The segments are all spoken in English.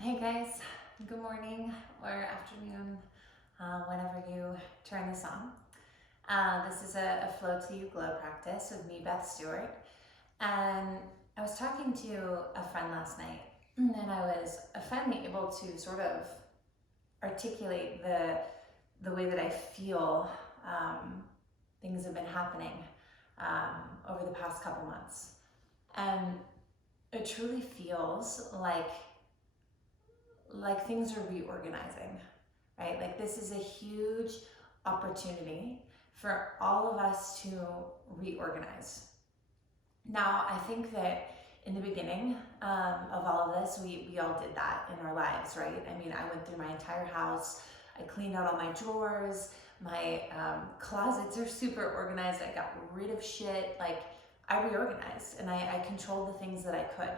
Hey guys, good morning or afternoon, whenever you turn this on. This is a Flow to You Glow practice with me, Beth Stewart. And I was talking to a friend last night, and I was finally able to sort of articulate the way that I feel things have been happening over the past couple months. And it truly feels like things are reorganizing, right? Like this is a huge opportunity for all of us to reorganize. Now, I think that in the beginning of all of this, we all did that in our lives, right? I mean, I went through my entire house. I cleaned out all my drawers. My closets are super organized. I got rid of shit. Like, I reorganized and I controlled the things that I could.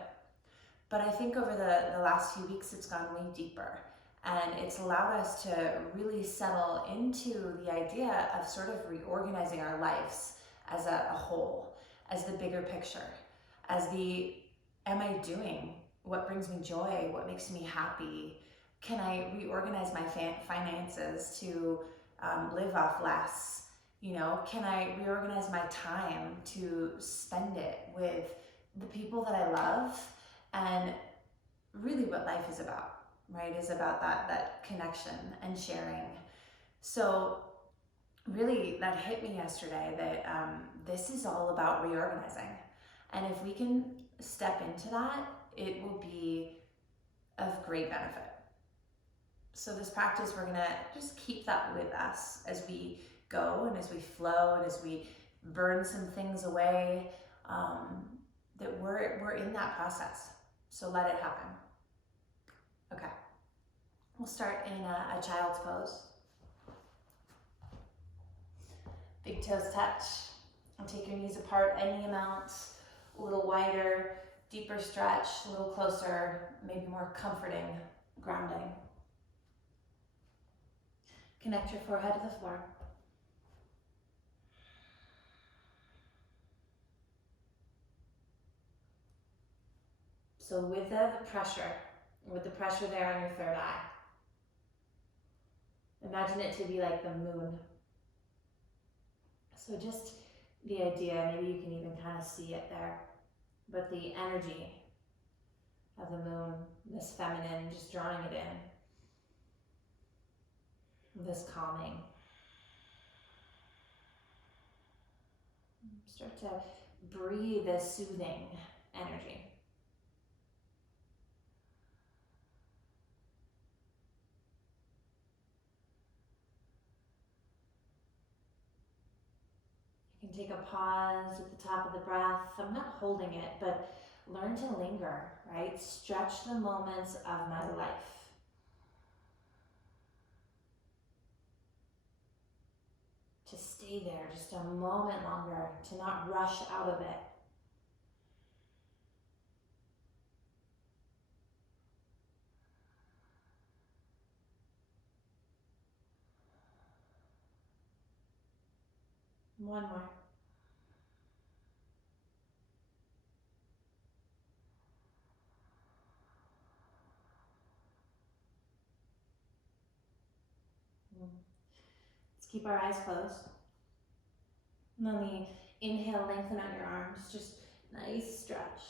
But I think over the last few weeks, it's gone way deeper. And it's allowed us to really settle into the idea of sort of reorganizing our lives as a whole, as the bigger picture, as the, am I doing what brings me joy, what makes me happy? Can I reorganize my finances to live off less? You know, can I reorganize my time to spend it with the people that I love? And really what life is about, right, is about that connection and sharing. So really that hit me yesterday that this is all about reorganizing. And if we can step into that, it will be of great benefit. So this practice, we're gonna just keep that with us as we go and as we flow and as we burn some things away, that we're in that process. So let it happen. Okay, we'll start in a child's pose. Big toes touch, and take your knees apart any amount, a little wider, deeper stretch, a little closer, maybe more comforting, grounding. Connect your forehead to the floor. So with the pressure there on your third eye, imagine it to be like the moon. So just the idea, maybe you can even kind of see it there, but the energy of the moon, this feminine, just drawing it in, this calming. Start to breathe this soothing energy. You can take a pause at the top of the breath. I'm not holding it, but learn to linger, right? Stretch the moments of my life. To stay there just a moment longer, to not rush out of it. One more. Let's keep our eyes closed. And on the inhale, lengthen out your arms, just nice stretch.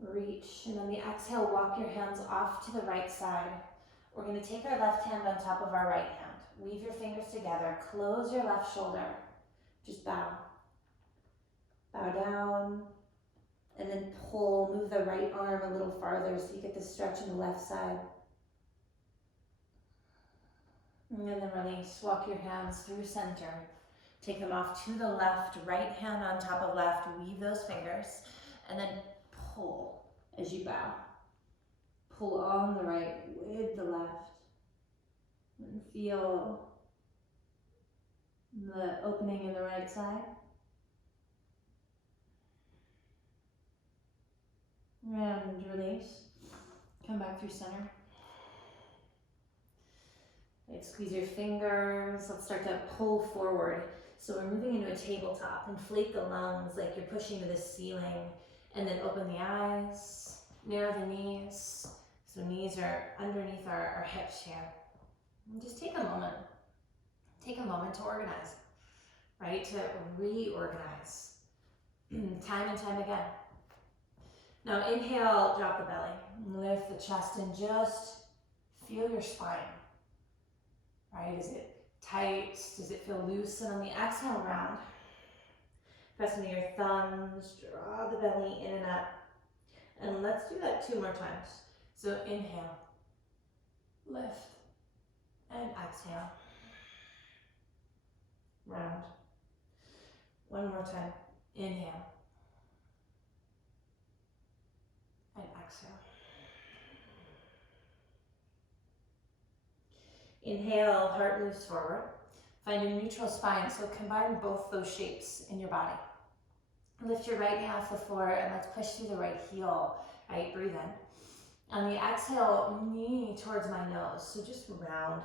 Reach, and on the exhale, walk your hands off to the right side. We're going to take our left hand on top of our right hand. Weave your fingers together, close your left shoulder. Just bow. Bow down, and then pull, move the right arm a little farther so you get the stretch on the left side. And then release, walk your hands through center. Take them off to the left, right hand on top of left, weave those fingers, and then pull as you bow. Pull on the right with the left. And feel the opening in the right side. And release. Come back through center. Right, squeeze your fingers. Let's start to pull forward. So we're moving into a tabletop. Inflate the lungs like you're pushing to the ceiling. And then open the eyes. Narrow the knees. So knees are underneath our hips here. And just take a moment. Take a moment to organize, right? To reorganize. Time and time again. Now inhale, drop the belly. Lift the chest and just feel your spine, right? Is it tight? Does it feel loose? And on the exhale, round. Press into your thumbs, draw the belly in and up. And let's do that 2 more times. So inhale, lift, and exhale. Round. 1 more time. Inhale, and exhale. Inhale, heart moves forward. Find a neutral spine, so combine both those shapes in your body. Lift your right knee off the floor and let's push through the right heel. Right, breathe in. On the exhale, knee towards my nose, so just round.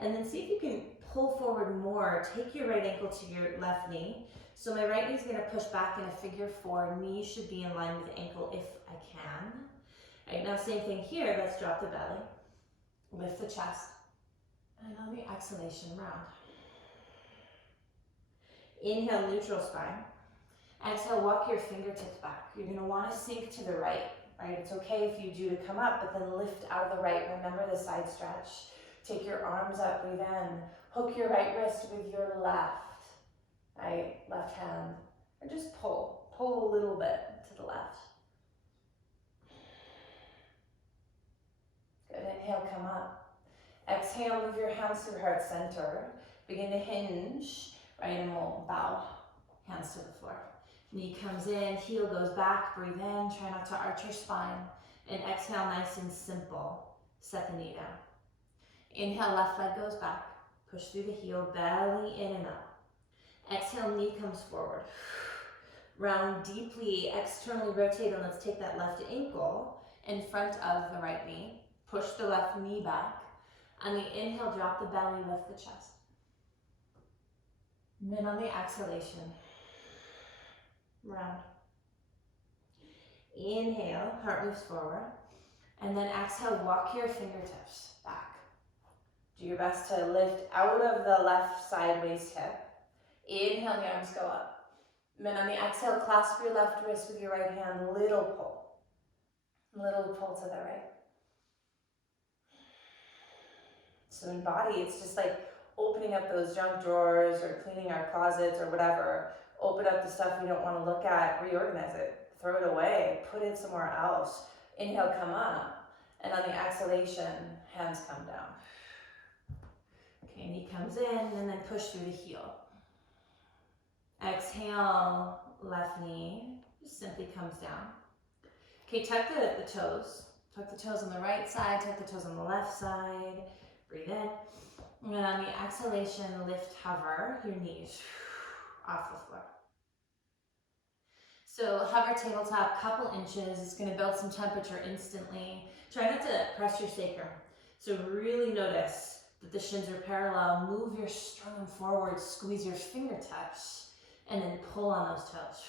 And then see if you can pull forward more. Take your right ankle to your left knee. So my right knee is going to push back in a figure 4. Knee should be in line with the ankle if I can. Right, now same thing here. Let's drop the belly. Lift the chest. And on the exhalation, round. Inhale, neutral spine. Exhale, walk your fingertips back. You're going to want to sink to the right. It's okay if you do to come up, but then lift out of the right. Remember the side stretch. Take your arms up, breathe in. Hook your right wrist with your left. Right, left hand. Or just pull. Pull a little bit to the left. Good, inhale, come up. Exhale, move your hands to heart center. Begin to hinge, right, and we'll bow. Hands to the floor. Knee comes in, heel goes back, breathe in, try not to arch your spine. And exhale, nice and simple. Set the knee down. Inhale, left leg goes back. Push through the heel, belly in and up. Exhale, knee comes forward. Round deeply, externally rotate, and let's take that left ankle in front of the right knee. Push the left knee back. On the inhale, drop the belly, lift the chest. And then on the exhalation, round. Inhale, heart moves forward. And then exhale, walk your fingertips back. Do your best to lift out of the left side waist hip. Inhale, the arms go up. And then on the exhale, clasp your left wrist with your right hand, little pull. Little pull to the right. So in body, it's just like opening up those junk drawers or cleaning our closets or whatever. Open up the stuff we don't want to look at, reorganize it, throw it away, put it somewhere else. Inhale, come up. And on the exhalation, hands come down. Okay, knee comes in and then push through the heel. Exhale, left knee just simply comes down. Okay, tuck the toes. Tuck the toes on the right side, tuck the toes on the left side. Breathe in. And then on the exhalation, lift, hover your knees off the floor. So hover tabletop, couple inches. It's going to build some temperature instantly. Try not to press your sacrum. So really notice that the shins are parallel. Move your sternum forward, squeeze your fingertips, and then pull on those toes.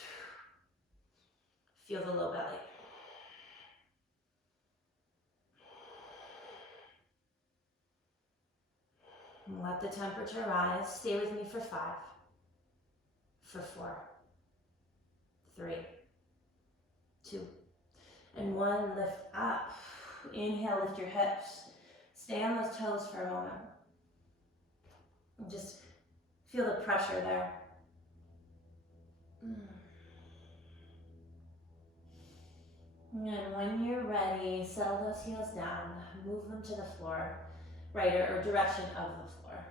Feel the low belly. And let the temperature rise. Stay with me for 5, for 4, 3, 2, and 1. Lift up. Inhale, lift your hips. Stay on those toes for a moment. And just feel the pressure there. And when you're ready, settle those heels down. Move them to the floor, right, or direction of the floor.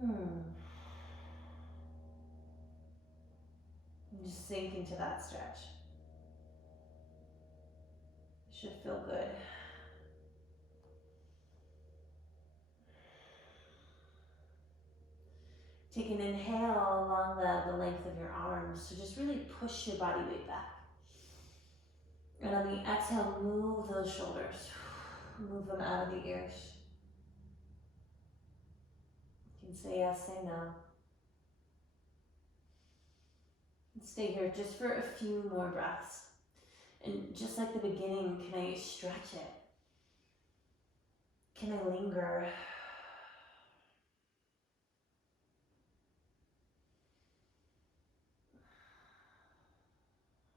And just sink into that stretch. Should feel good. Take an inhale along the length of your arms. So just really push your body weight back. And on the exhale, move those shoulders. Move them out of the ears. You can say yes, say no. Stay here just for a few more breaths. And just like the beginning, can I stretch it? Can I linger?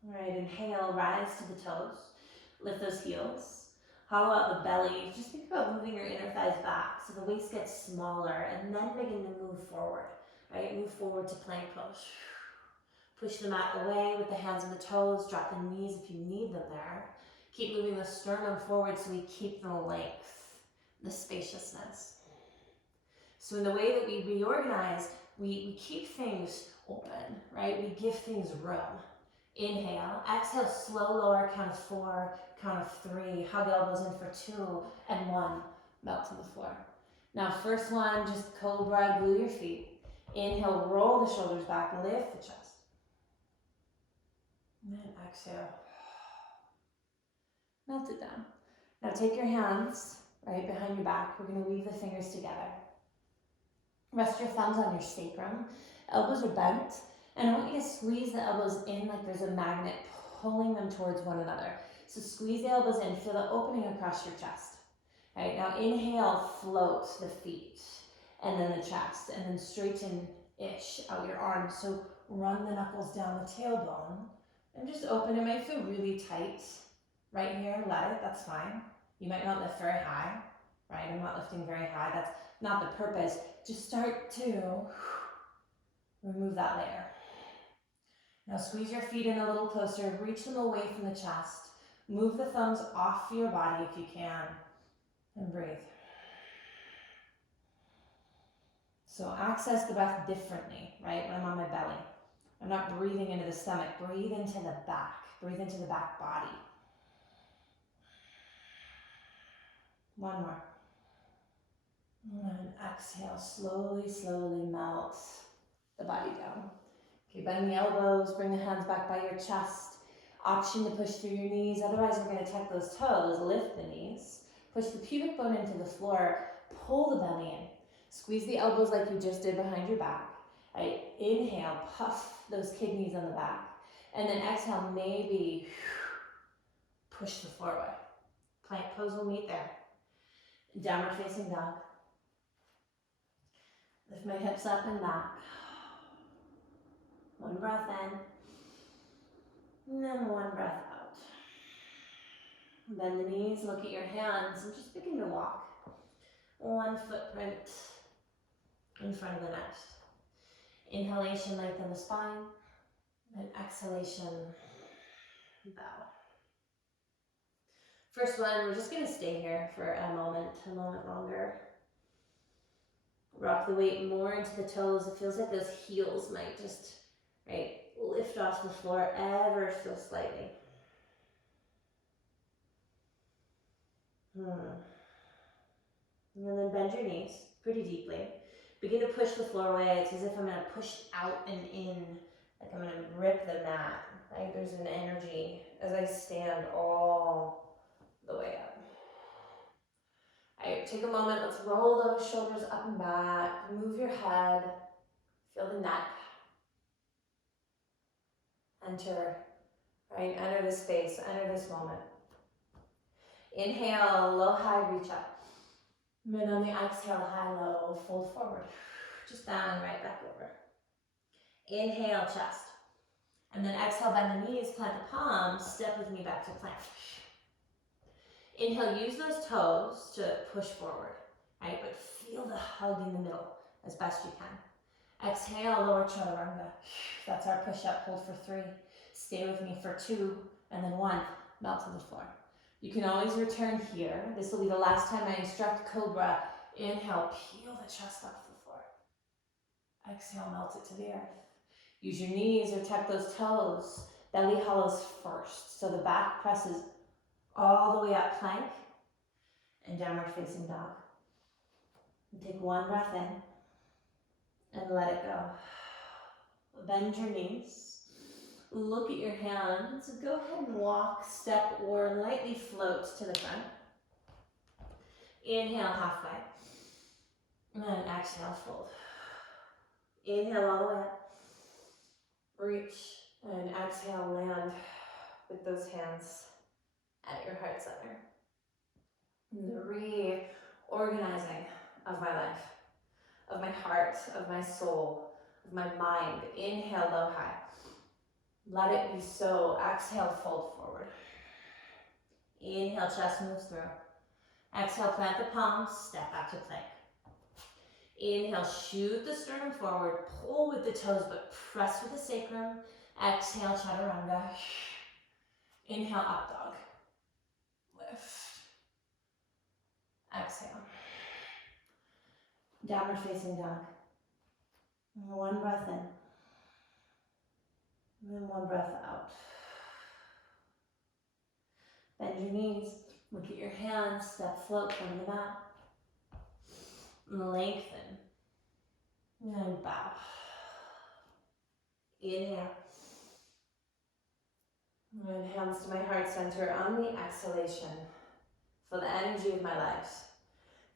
All right, inhale, rise to the toes. Lift those heels. Hollow out the belly. Just think about moving your inner thighs back so the waist gets smaller, and then begin to move forward. Right, move forward to plank pose. Push the mat away with the hands and the toes. Drop the knees if you need them there. Keep moving the sternum forward so we keep the length, the spaciousness. So in the way that we reorganize, we keep things open, right? We give things room. Inhale, exhale, slow lower, count of 4, count of 3, hug elbows in for 2 and 1, melt to the floor. Now first one, just cobra, glue your feet. Inhale, roll the shoulders back, lift the chest. And then exhale, melt it down. Now take your hands right behind your back. We're gonna weave the fingers together. Rest your thumbs on your sacrum. Elbows are bent. And I want you to squeeze the elbows in like there's a magnet pulling them towards one another. So squeeze the elbows in, feel the opening across your chest. All right, now inhale, float the feet, and then the chest, and then straighten-ish out your arms. So run the knuckles down the tailbone, and just open. It might feel really tight right here, let it, that's fine. You might not lift very high, right? I'm not lifting very high, that's not the purpose. Just start to remove that layer. Now squeeze your feet in a little closer, reach them away from the chest. Move the thumbs off your body if you can, and breathe. So access the breath differently, right, when I'm on my belly. I'm not breathing into the stomach, breathe into the back. Breathe into the back body. One more. And exhale, slowly, slowly melt the body down. Okay, bend the elbows, bring the hands back by your chest. Option to push through your knees, otherwise we're going to tuck those toes, lift the knees. Push the pubic bone into the floor, pull the belly in. Squeeze the elbows like you just did behind your back. Right, inhale, puff those kidneys on the back. And then exhale, maybe push the floor away. Plank pose will meet there. Downward facing dog. Lift my hips up and back. One breath in, and then one breath out. Bend the knees, look at your hands, and just begin to walk. One footprint in front of the next. Inhalation, lengthen the spine, and exhalation, bow. First one, we're just gonna stay here for a moment longer. Rock the weight more into the toes. It feels like those heels might just, right, lift off the floor ever so slightly. And then bend your knees pretty deeply. Begin to push the floor away. It's as if I'm going to push out and in, like I'm going to rip the mat. Right? There's an energy as I stand all the way up. All right, take a moment. Let's roll those shoulders up and back. Move your head. Feel the neck. Enter, right? Enter the space. Enter this moment. Inhale, low, high, reach up. And then on the exhale, high, low, fold forward. Just down, right back over. Inhale, chest. And then exhale, bend the knees, plant the palms, step with me back to plank. Inhale, use those toes to push forward, right? But feel the hug in the middle as best you can. Exhale, lower chaturanga. That's our push-up, hold for 3. Stay with me for 2, and then 1, melt to the floor. You can always return here. This will be the last time I instruct Cobra. Inhale, peel the chest off the floor. Exhale, melt it to the earth. Use your knees or tuck those toes. Belly hollows first. So the back presses all the way up, plank, and downward facing dog. And take one breath in, and let it go. Bend your knees. Look at your hands. Go ahead and walk, step, or lightly float to the front. Inhale halfway. And then exhale, fold. Inhale all the way up. Reach. exhale, land with those hands at your heart center. The reorganizing of my life, of my heart, of my soul, of my mind. Inhale, low, high. Let it be so. Exhale, fold forward. Inhale, chest moves through. Exhale, plant the palms, step back to plank. Inhale, shoot the sternum forward, pull with the toes, but press with the sacrum. Exhale, chaturanga. Inhale, up dog. Lift. Exhale. Downward facing dog. One breath in. And then one breath out. Bend your knees. Look at your hands. Step float from the mat. Lengthen. And bow. Inhale. And hands to my heart center on the exhalation. Feel the energy of my life.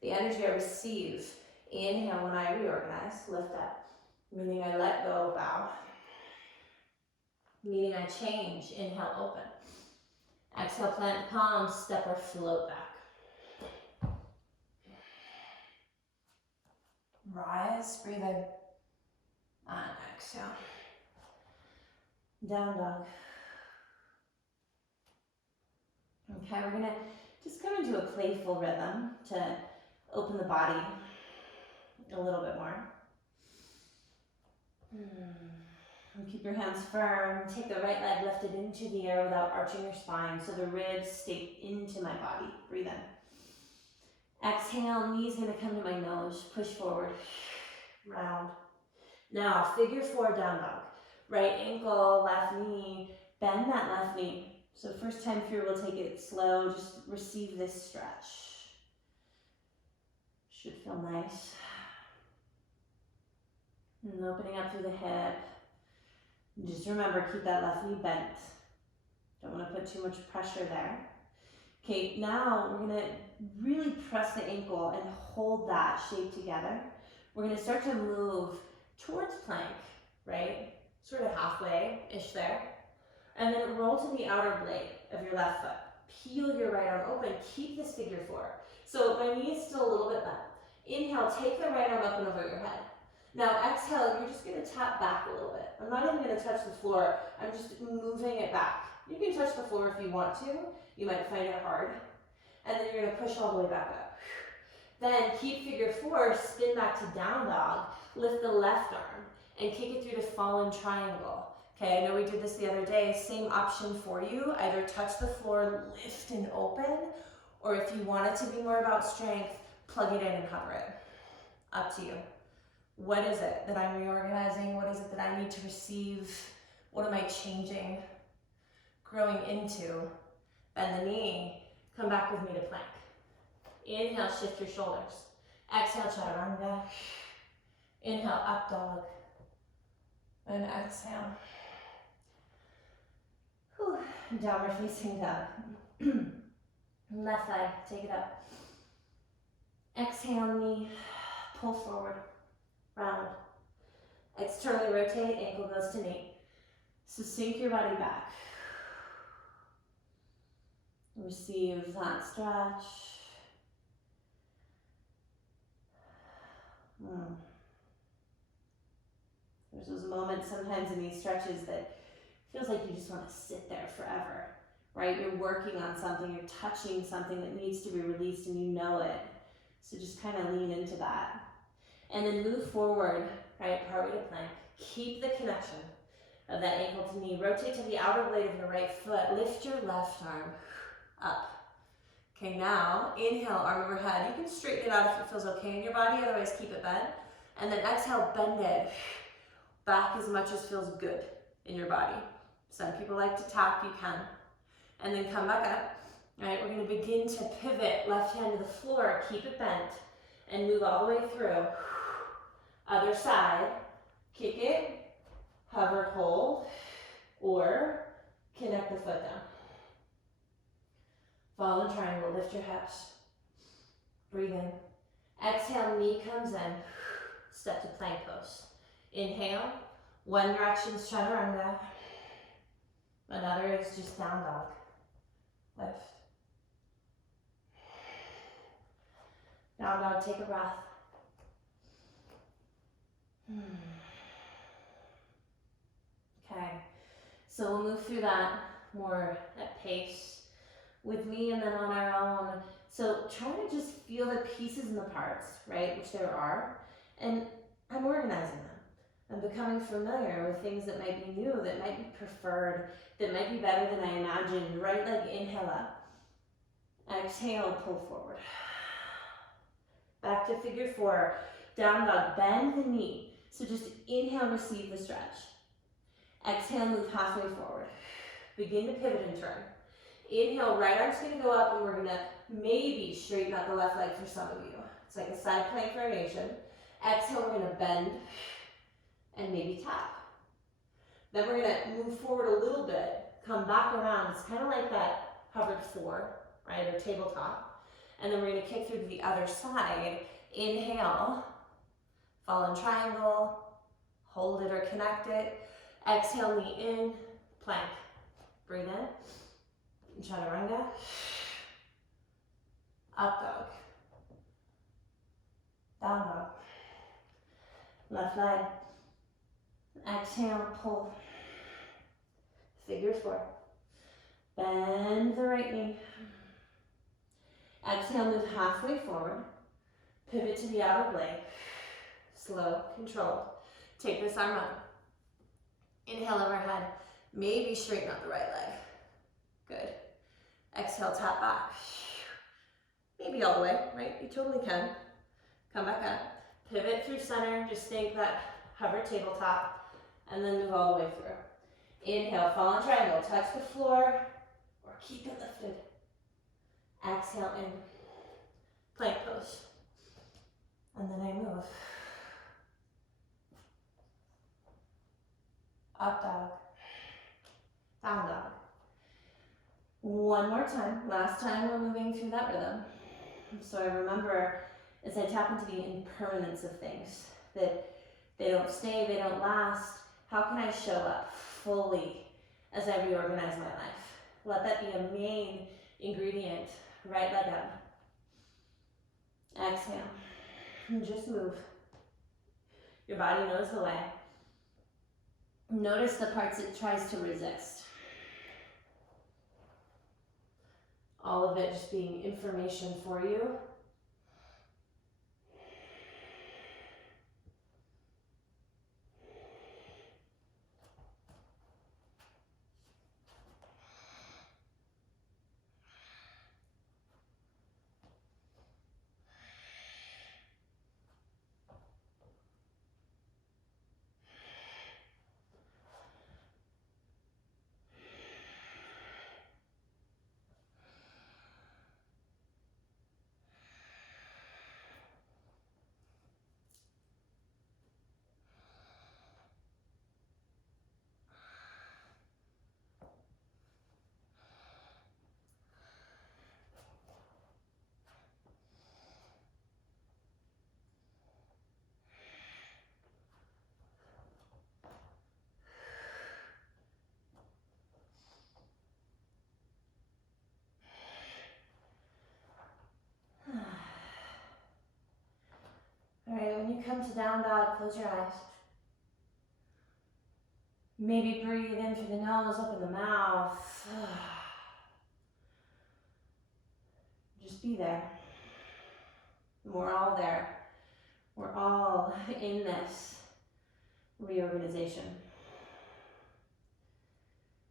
The energy I receive. Inhale when I reorganize. Lift up. Meaning I let go, bow. Meaning I change. Inhale, open. Exhale, plant the palms, step or float back. Rise, breathe in. And exhale. Down dog. Okay, we're gonna just come into a playful rhythm to open the body a little bit more. And keep your hands firm. Take the right leg lifted into the air without arching your spine so the ribs stay into my body. Breathe in. Exhale, knees gonna come to my nose. Push forward, round. Now, figure four down dog. Right ankle, left knee, bend that left knee. So first time through, we'll take it slow. Just receive this stretch. Should feel nice. And opening up through the hip. And just remember, keep that left knee bent. Don't want to put too much pressure there. Okay, now we're gonna really press the ankle and hold that shape together. We're gonna start to move towards plank, right? Sort of halfway-ish there. And then roll to the outer blade of your left foot. Peel your right arm open, keep this figure four. So my knee is still a little bit bent. Inhale, take the right arm up and over your head. Now exhale, you're just gonna tap back a little bit. I'm not even gonna touch the floor, I'm just moving it back. You can touch the floor if you want to. You might find it hard. And then you're gonna push all the way back up. Then keep figure four, spin back to down dog, lift the left arm, and kick it through to fallen triangle. Okay, I know we did this the other day, same option for you. Either touch the floor, lift and open, or if you want it to be more about strength, plug it in and hover it. Up to you. What is it that I'm reorganizing? What is it that I need to receive? What am I changing? Growing into. Bend the knee. Come back with me to plank. Inhale, shift your shoulders. Exhale, chaturanga. Inhale, up dog. And exhale. Whew. Downward facing dog. Left leg, take it up. Exhale, knee, pull forward. Round. Externally rotate, ankle goes to knee. So sink your body back. Receive that stretch. There's those moments sometimes in these stretches that feels like you just want to sit there forever, right? You're working on something, you're touching something that needs to be released and you know it. So just kind of lean into that. And then move forward, right, partway to plank. Keep the connection of that ankle to knee. Rotate to the outer blade of your right foot. Lift your left arm up. Okay, now inhale, arm overhead. You can straighten it out if it feels okay in your body, otherwise keep it bent. And then exhale, bend it back as much as feels good in your body. Some people like to tap, you can. And then come back up. All right, we're gonna begin to pivot, left hand to the floor, keep it bent, and move all the way through. Other side, kick it, hover, hold, or connect the foot down. Fallen triangle, lift your hips. Breathe in. Exhale, knee comes in. Step to plank pose. Inhale, one direction's chaturanga. Another is just down dog. Lift. Down dog, take a breath. Okay, so we'll move through that more at pace with me and then on our own. So try to just feel the pieces and the parts, right, which there are, and I'm organizing them. I'm becoming familiar with things that might be new, that might be preferred, that might be better than I imagined. Right leg, inhale up. Exhale, pull forward. Back to figure four. Down dog, bend the knee. So just inhale, receive the stretch. Exhale, move halfway forward. Begin to pivot and turn. Inhale, right arm's gonna go up and we're gonna maybe straighten out the left leg for some of you. It's like a side plank variation. Exhale, we're gonna bend and maybe tap. Then we're gonna move forward a little bit, come back around. It's kind of like that hovered four, right, or tabletop. And then we're gonna kick through to the other side. Inhale, fall in triangle, hold it or connect it. Exhale, knee in, plank. Breathe in, chaturanga, up dog, down dog, left leg. Exhale, pull, figure four. Bend the right knee. Exhale, move halfway forward. Pivot to the outer blade. Slow, controlled. Take this arm up. Inhale overhead. Maybe straighten out the right leg. Good. Exhale, tap back. Maybe all the way, right? You totally can. Come back up. Pivot through center. Just think that hover tabletop. And then move all the way through. Inhale, fall in triangle. Touch the floor or keep it lifted. Exhale in. Plank pose. And then I move. Up dog. Down dog. One more time. Last time we're moving through that rhythm. So I remember as I tap into the impermanence of things, that they don't stay, they don't last. How can I show up fully as I reorganize my life? Let that be a main ingredient. Right leg up. Exhale. And just move. Your body knows the way. Notice the parts it tries to resist. All of it just being information for you. All right, when you come to down dog, close your eyes. Maybe breathe in through the nose, open the mouth. Just be there. We're all there. We're all in this reorganization.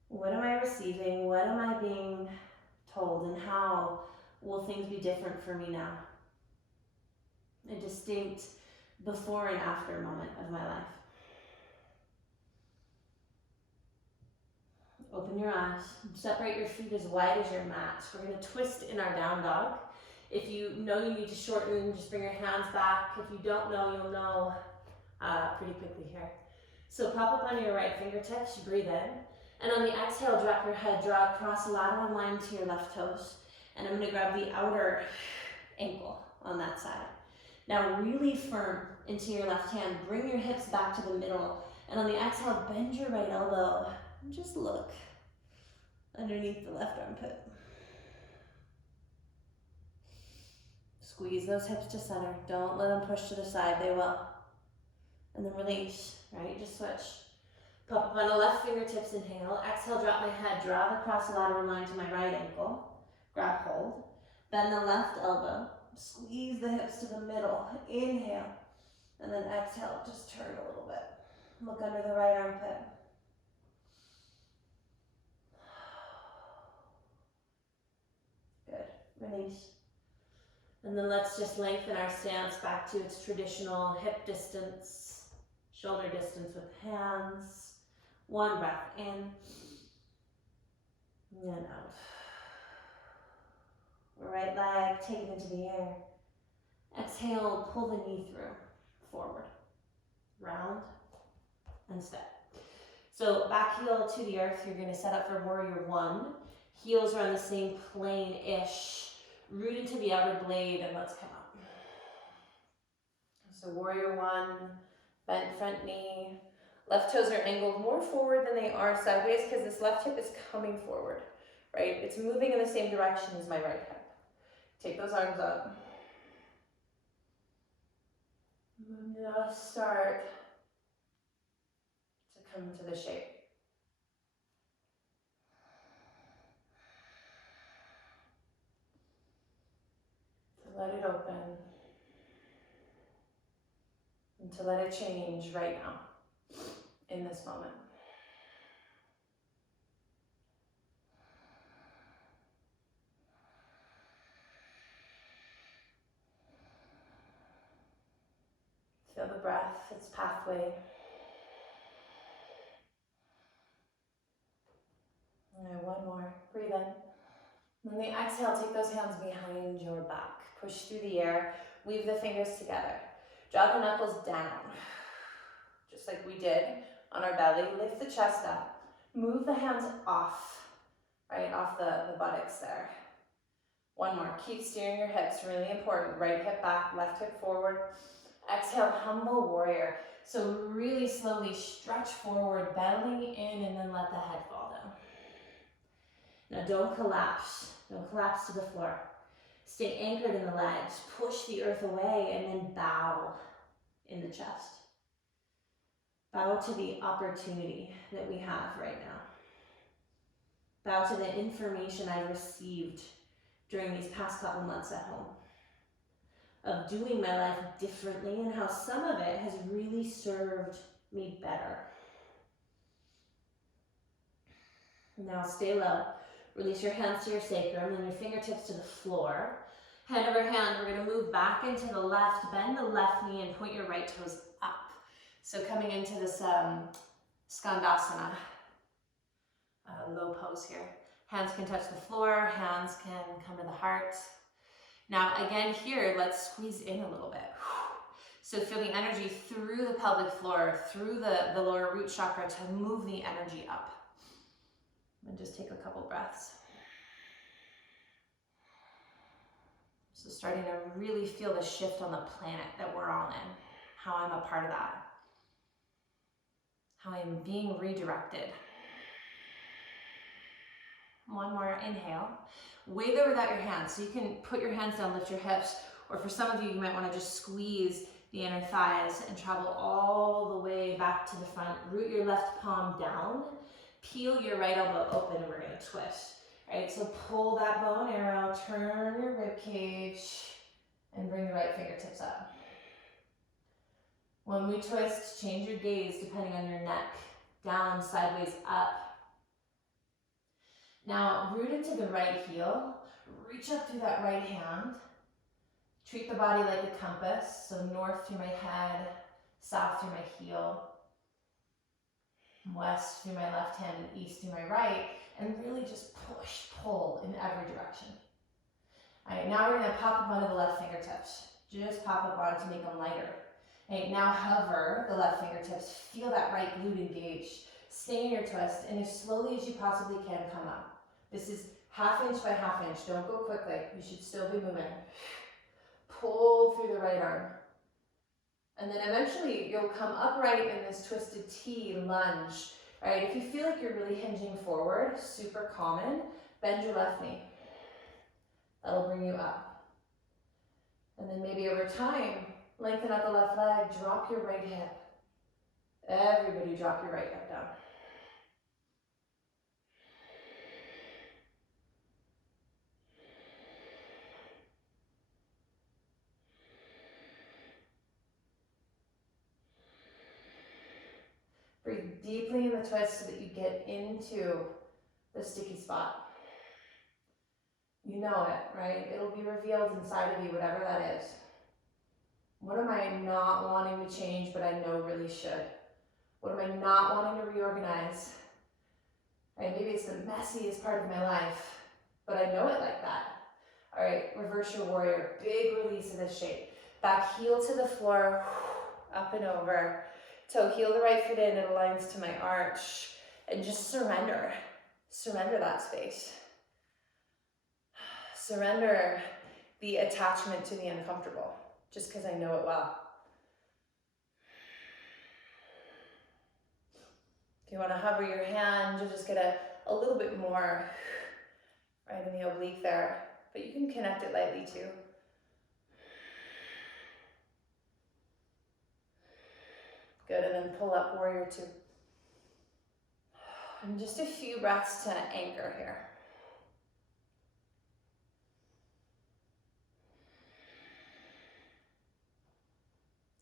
What am I receiving? What am I being told? And how will things be different for me now? A distinct before and after moment of my life. Open your eyes. Separate your feet as wide as your mat. We're going to twist in our down dog. If you know you need to shorten, just bring your hands back. If you don't know, you'll know pretty quickly here. So pop up on your right fingertips, breathe in. And on the exhale, drop your head, draw a cross-lateral line to your left toes. And I'm going to grab the outer ankle on that side. Now really firm into your left hand. Bring your hips back to the middle. And on the exhale, bend your right elbow. And just look. underneath the left armpit. Squeeze those hips to center. Don't let them push to the side, they will. And then release, right? Just switch. Pop up on the left fingertips, inhale. Exhale, drop my head, draw the cross-lateral line to my right ankle. Grab hold. Bend the left elbow. Squeeze the hips to the middle. Inhale. And then exhale, just turn a little bit. Look under the right armpit. Good. Release. And then let's just lengthen our stance back to its traditional hip distance, shoulder distance with hands. One breath in and out. Right leg, take it into the air. Exhale, pull the knee through, forward, round, and step. So back heel to the earth, you're gonna set up for warrior one. Heels are on the same plane-ish. Root into the outer blade and let's come up. So warrior one, bent front knee. Left toes are angled more forward than they are sideways because this left hip is coming forward, right? It's moving in the same direction as my right hip. Take those arms up. Just start to come into the shape. To let it open. And to let it change right now, in this moment. Feel the breath, its pathway. All right, one more. Breathe in. When the exhale, take those hands behind your back. Push through the air. Weave the fingers together. Draw the knuckles down. Just like we did on our belly. Lift the chest up. Move the hands off, right? Off the buttocks there. One more. Keep steering your hips. Really important. Right hip back, left hip forward. Exhale, humble warrior. So really slowly stretch forward, belly in, and then let the head fall down. Now don't collapse. Don't collapse to the floor. Stay anchored in the legs. Push the earth away and then bow in the chest. Bow to the opportunity that we have right now. Bow to the information I've received during these past couple months at home of doing my life differently and how some of it has really served me better. Now stay low. Release your hands to your sacrum and your fingertips to the floor. Hand over hand, we're gonna move back into the left, bend the left knee and point your right toes up. So coming into this Skandasana, low pose here. Hands can touch the floor, hands can come to the heart. Now again here, let's squeeze in a little bit. So feel the energy through the pelvic floor, through the lower root chakra to move the energy up. And just take a couple breaths. So starting to really feel the shift on the planet that we're all in, how I'm a part of that, how I'm being redirected. One more inhale. Wave it without your hands. So you can put your hands down, lift your hips, or for some of you, you might want to just squeeze the inner thighs and travel all the way back to the front. Root your left palm down. Peel your right elbow open and we're going to twist. Right, so pull that bow and arrow, turn your rib cage, and bring the right fingertips up. When we twist, change your gaze depending on your neck, down, sideways, up. Now, root into the right heel, reach up through that right hand. Treat the body like a compass, so north through my head, south through my heel, west through my left hand, and east through my right, and really just push, pull in every direction. All right, now we're gonna pop up onto the left fingertips. Just pop up on to make them lighter. All right, now hover the left fingertips, feel that right glute engage. Stay in your twist, and as slowly as you possibly can, come up. This is half inch by half inch, don't go quickly, you should still be moving. Pull through the right arm. And then eventually you'll come upright in this twisted T lunge. All right, if you feel like you're really hinging forward, super common, bend your left knee. That'll bring you up. And then maybe over time, lengthen out the left leg, drop your right hip. Everybody drop your right hip down. Breathe deeply in the twist so that you get into the sticky spot. You know it, right? It'll be revealed inside of you, whatever that is. What am I not wanting to change, but I know really should? What am I not wanting to reorganize? Right? Maybe it's the messiest part of my life, but I know it like that. All right, reverse your warrior. Big release of this shape. Back heel to the floor, up and over. Toe heel the right foot in, it aligns to my arch. And just surrender. Surrender that space. Surrender the attachment to the uncomfortable, just because I know it well. If you want to hover your hand, you'll just get a little bit more right in the oblique there, but you can connect it lightly too. Good, and then pull up, warrior two. And just a few breaths to anchor here.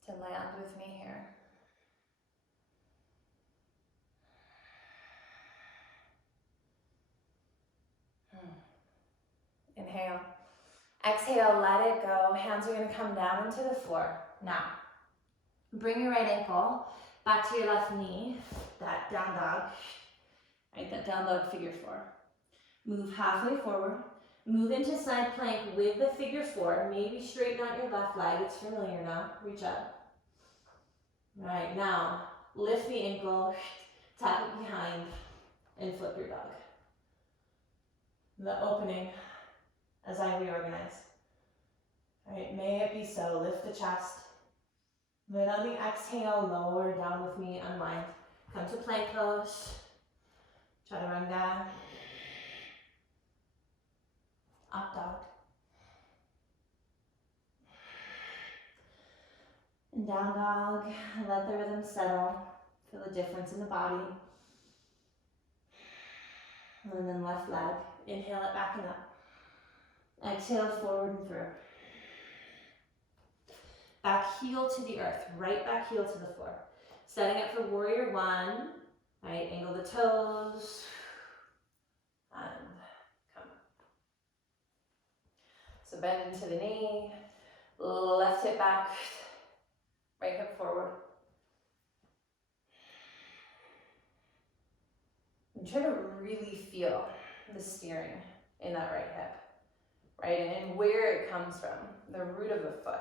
To land with me here. Inhale. Exhale, let it go. Hands are going to come down into the floor. Now, bring your right ankle back to your left knee, that down dog, right, that down dog figure four. Move halfway forward. Move into side plank with the figure four. Maybe straighten out your left leg. It's familiar now. Reach up. All right, now lift the ankle, tap it behind, and flip your dog. The opening as I reorganize. All right, may it be so. Lift the chest. Then on the exhale, lower down with me, unwind. Come to plank pose. Chaturanga. Up dog. And down dog. Let the rhythm settle. Feel the difference in the body. And then left leg. Inhale it back and up. Exhale forward and through. Back heel to the earth, right back heel to the floor. Setting up for warrior one. Right, angle the toes. And come. So bend into the knee. Left hip back. Right hip forward. And try to really feel the steering in that right hip. Right, and where it comes from, the root of the foot.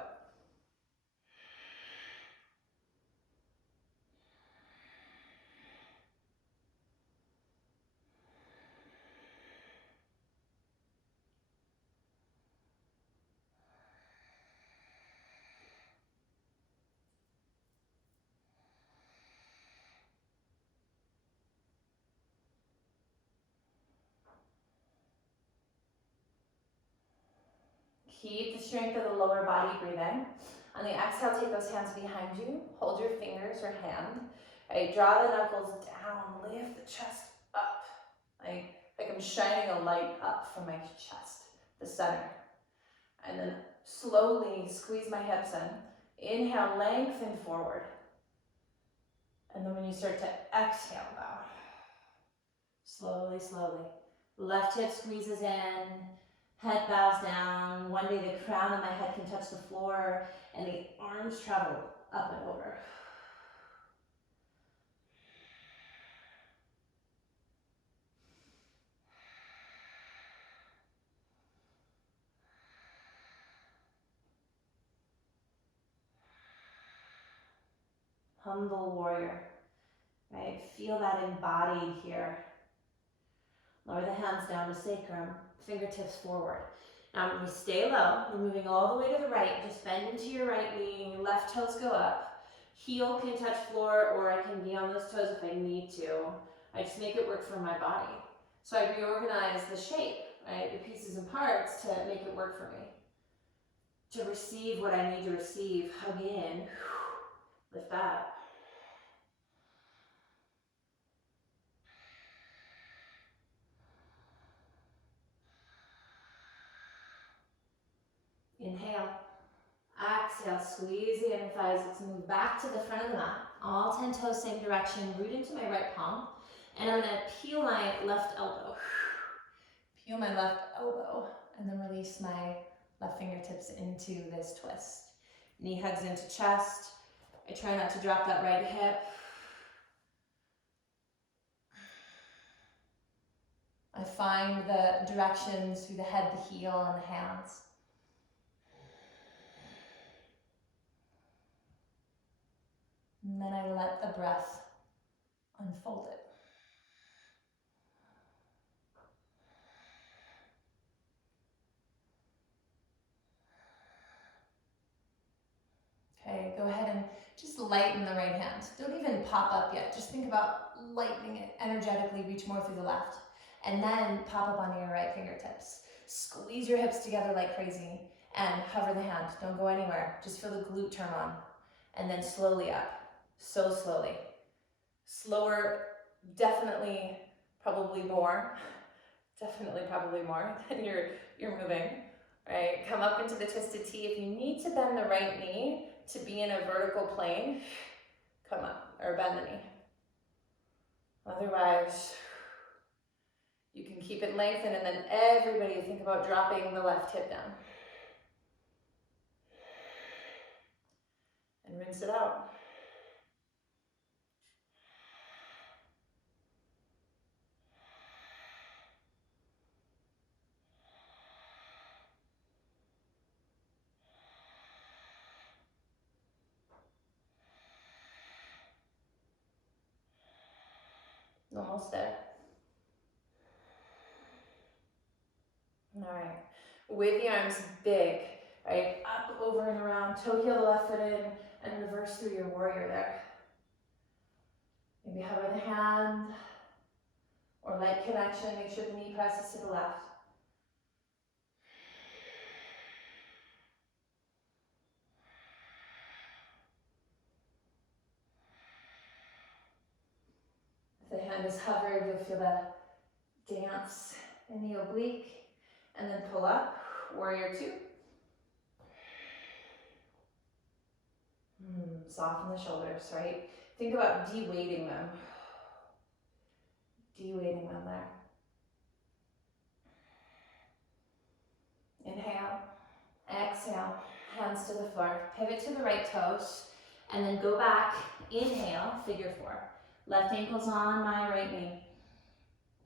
Keep the strength of the lower body breathing. On the exhale, take those hands behind you. Hold your fingers or hand. Right, draw the knuckles down. Lift the chest up. Like I'm shining a light up from my chest, the center. And then slowly squeeze my hips in. Inhale, lengthen forward. And then when you start to exhale, bow. Slowly, slowly. Left hip squeezes in. Head bows down. One day the crown of my head can touch the floor and the arms travel up and over. Humble warrior, right? Feel that embodied here. Lower the hands down to sacrum, fingertips forward. Now we stay low, we're moving all the way to the right. Just bend into your right knee, your left toes go up. Heel can touch floor, or I can be on those toes if I need to. I just make it work for my body. So I reorganize the shape, right? The pieces and parts to make it work for me. To receive what I need to receive, hug in, lift up. Inhale. Exhale, squeeze the inner thighs. Let's move back to the front of the mat. All 10 toes, same direction. Root into my right palm. And I'm gonna peel my left elbow. Peel my left elbow. And then release my left fingertips into this twist. Knee hugs into chest. I try not to drop that right hip. I find the directions through the head, the heel, and the hands. And then I let the breath unfold it. Okay, go ahead and just lighten the right hand. Don't even pop up yet. Just think about lightening it energetically. Reach more through the left. And then pop up onto your right fingertips. Squeeze your hips together like crazy and hover the hand. Don't go anywhere. Just feel the glute turn on. And then slowly up. So slowly. Slower, definitely, probably more. Definitely, probably more than you're moving. Right? Come up into the twisted T. If you need to bend the right knee to be in a vertical plane, come up or bend the knee. Otherwise, you can keep it lengthened, and then everybody think about dropping the left hip down. And rinse it out. Almost there. All right. With the arms big, right? Up, over, and around. Toe heel the left foot in, and reverse through your warrior there. Maybe hover the hand, or light connection. Make sure the knee presses to the left. If the hand is hovered, you'll feel the dance in the oblique. And then pull up, warrior two. Soften the shoulders, right? Think about de-weighting them. De-weighting them there. Inhale, exhale, hands to the floor. Pivot to the right toes, and then go back. Inhale, figure four. Left ankle's on my right knee.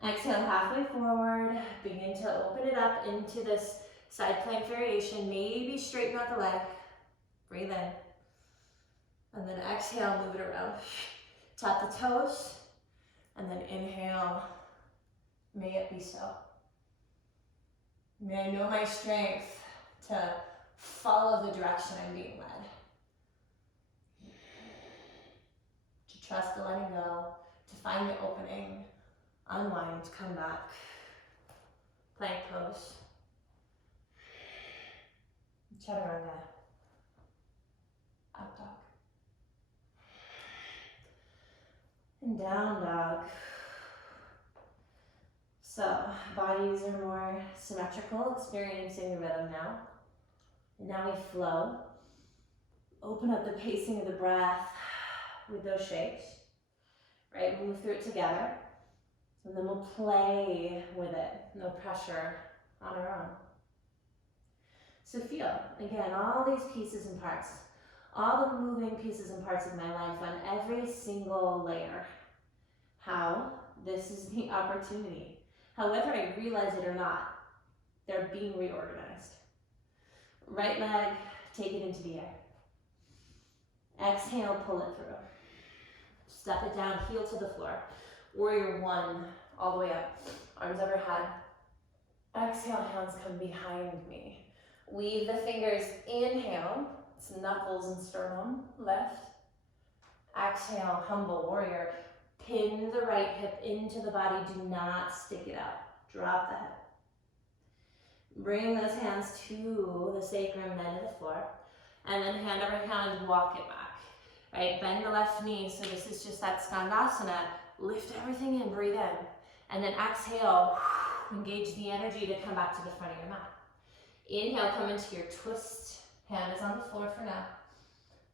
Exhale halfway forward, begin to open it up into this side plank variation. Maybe straighten out the leg, breathe in. And then exhale, move it around. Tap the toes, and then inhale, may it be so. May I know my strength to follow the direction I'm being led. To trust the letting go, to find the opening. Unwind, come back. Plank pose. Chaturanga. Up dog. And down dog. So, bodies are more symmetrical, experiencing the rhythm now. And now we flow. Open up the pacing of the breath with those shapes. Right, we'll move through it together. And then we'll play with it, no pressure on our own. So feel, again, all these pieces and parts, all the moving pieces and parts of my life on every single layer. How this is the opportunity. However I realize it or not, they're being reorganized. Right leg, take it into the air. Exhale, pull it through. Step it down, heel to the floor. Warrior one, all the way up, arms overhead. Exhale, hands come behind me. Weave the fingers, inhale, it's knuckles and sternum, lift. Exhale, humble warrior. Pin the right hip into the body. Do not stick it out. Drop the hip. Bring those hands to the sacrum, then to the floor. And then hand over hand, walk it back. Right, bend the left knee. So this is just that skandasana. Lift everything in, breathe in. And then exhale, engage the energy to come back to the front of your mat. Inhale, come into your twist. Hand is on the floor for now.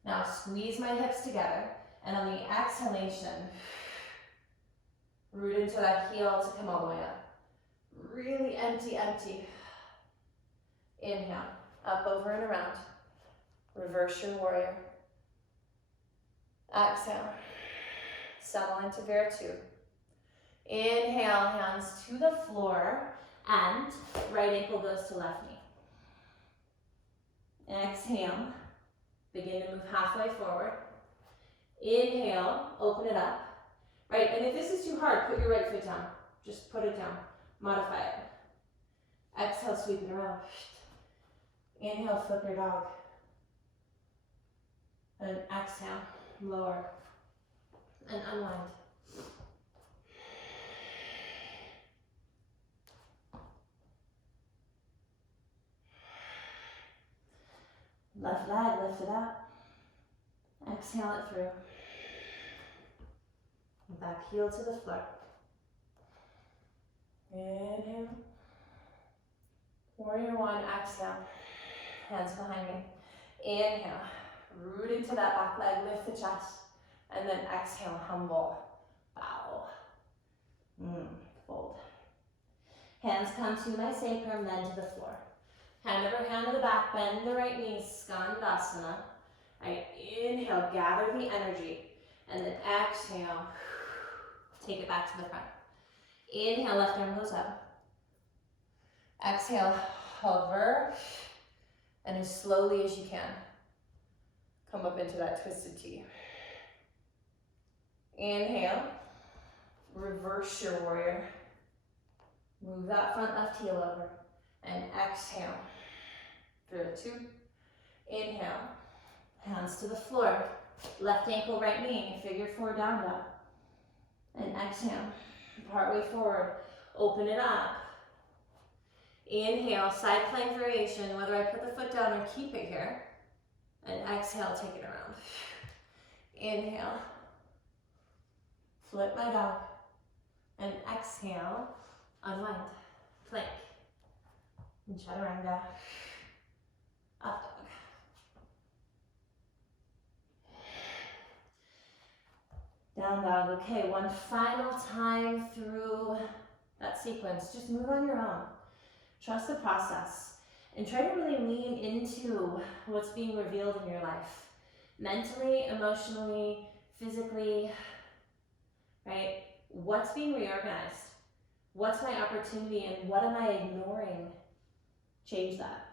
Now squeeze my hips together. And on the exhalation, root into that heel to come all the way up. Really empty, empty. Inhale, up, over, and around. Reverse your warrior. Exhale, settle into Virtu. Inhale, hands to the floor, and right ankle goes to left knee. Exhale, begin to move halfway forward. Inhale, open it up. Right, and if this is too hard, put your right foot down. Just put it down, modify it. Exhale, sweep it around. Inhale, flip your dog. And exhale, lower. And unwind. Left leg, lift it up. Exhale it through. Back heel to the floor. Inhale. Warrior one, exhale. Hands behind me. Inhale. Root into that back leg, lift the chest. And then exhale, humble. Bow. Fold. Hands come to my sacrum, then to the floor. Hand over hand to the back, bend the right knee, skandasana. Right, inhale, gather the energy. And then exhale, take it back to the front. Inhale, left arm goes up. Exhale, hover. And as slowly as you can, come up into that twisted T. Inhale, reverse your warrior. Move that front left heel over. And exhale, through 2. Inhale, hands to the floor. Left ankle, right knee, figure 4 down dog. And exhale, part way forward, open it up. Inhale, side plank variation, whether I put the foot down or keep it here. And exhale, take it around. Inhale, flip my dog. And exhale, unwind, plank. And chaturanga, up dog. Down dog. Okay, one final time through that sequence. Just move on your own. Trust the process and try to really lean into what's being revealed in your life. Mentally, emotionally, physically, right? What's being reorganized? What's my opportunity and what am I ignoring? Change that.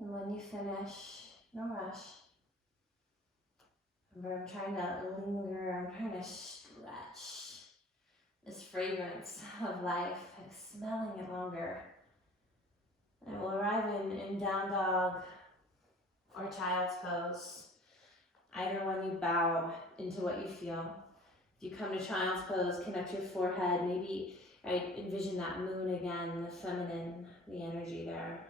And when you finish, no rush. Remember, I'm trying to linger, I'm trying to stretch this fragrance of life, like smelling it longer. And we'll arrive in down dog or child's pose. Either one, you bow into what you feel. If you come to child's pose, connect your forehead, maybe envision that moon again, the feminine, the energy there.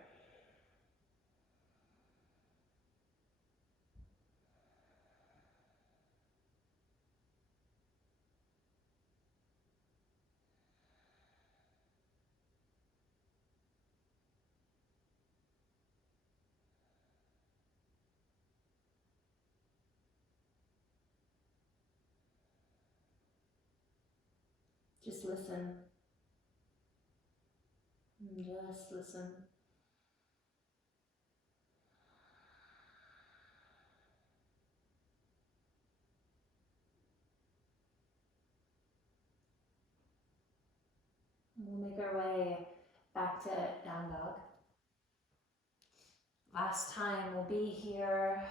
Just listen. Just listen. We'll make our way back to down dog. Last time we'll be here.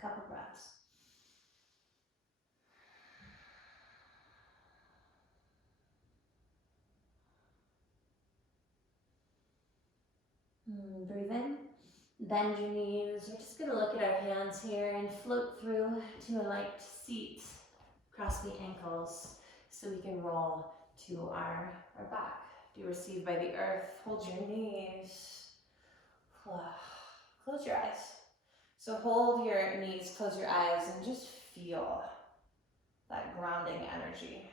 Couple breaths. Breathe in. Bend your knees. We're just going to look at our hands here and float through to a light seat. Cross the ankles so we can roll to our back. Be received by the earth. Hold your knees. Close your eyes. So hold your knees, close your eyes, and just feel that grounding energy.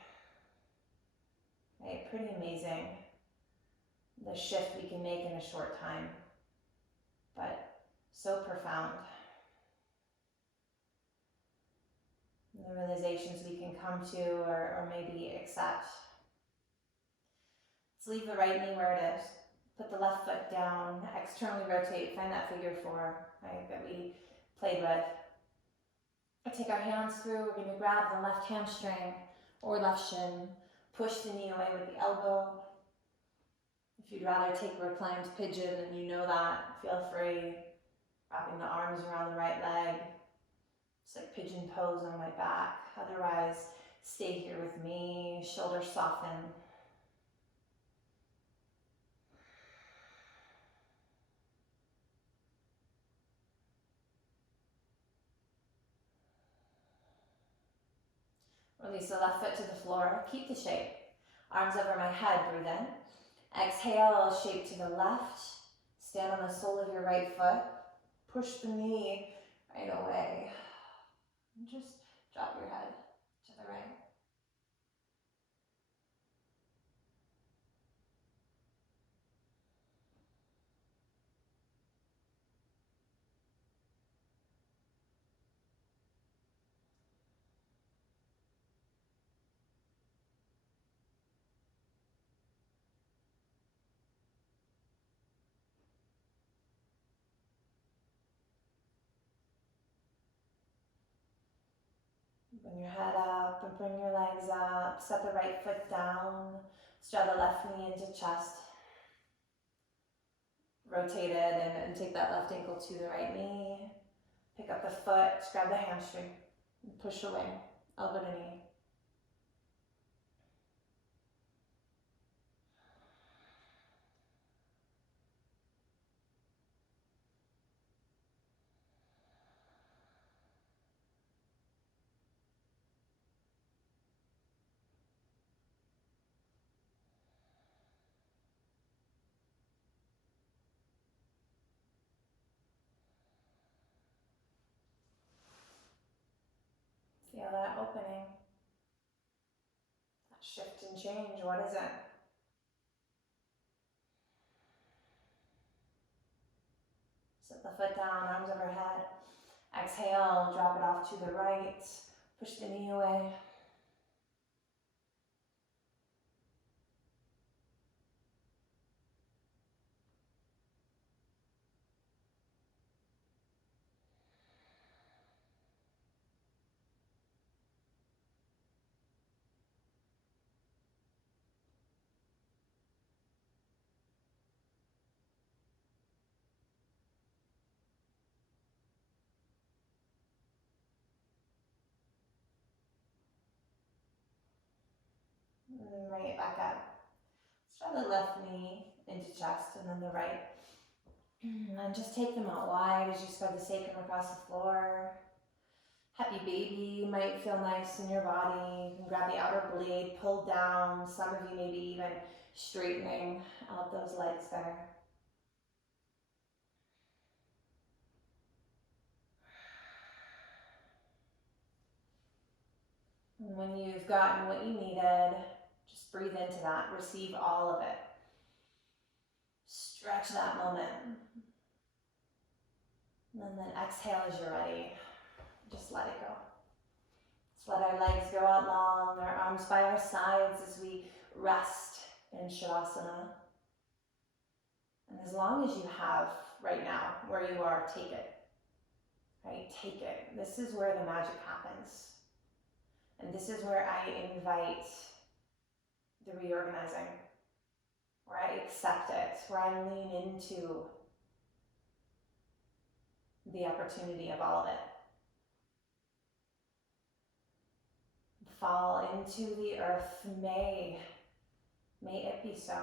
Right? Pretty amazing the shift we can make in a short time, but so profound. And the realizations we can come to or maybe accept. Let's leave the right knee where it is. Put the left foot down, externally rotate, find that figure four, right, that we played with. Take our hands through, we're going to grab the left hamstring or left shin, push the knee away with the elbow. If you'd rather take reclined pigeon and you know that, feel free. Wrapping the arms around the right leg. It's like pigeon pose on my back. Otherwise, stay here with me, shoulders soften. Release the left foot to the floor. Keep the shape. Arms over my head, breathe in. Exhale, shape to the left. Stand on the sole of your right foot. Push the knee right away. And just drop your head to the right. Bring your head up and bring your legs up. Set the right foot down. Straddle the left knee into chest. Rotate it and take that left ankle to the right knee. Pick up the foot, grab the hamstring, and push away, elbow to knee. Feel that opening, that shift and change. What is it? Set the foot down, arms overhead. Exhale, drop it off to the right. Push the knee away. the left knee into chest and then the right. And then just take them out wide as you spread the sacrum across the floor. Happy baby might feel nice in your body. You can grab the outer blade, pull down. Some of you maybe even straightening out those legs there. And when you've gotten what you needed, just breathe into that. Receive all of it. Stretch that moment. And then exhale as you're ready. Just let it go. Just let our legs go out long, our arms by our sides as we rest in Shavasana. And as long as you have right now where you are, take it. Right? Take it. This is where the magic happens. And this is where I invite the reorganizing, where I accept it, where I lean into the opportunity of all of it. Fall into the earth. May it be so.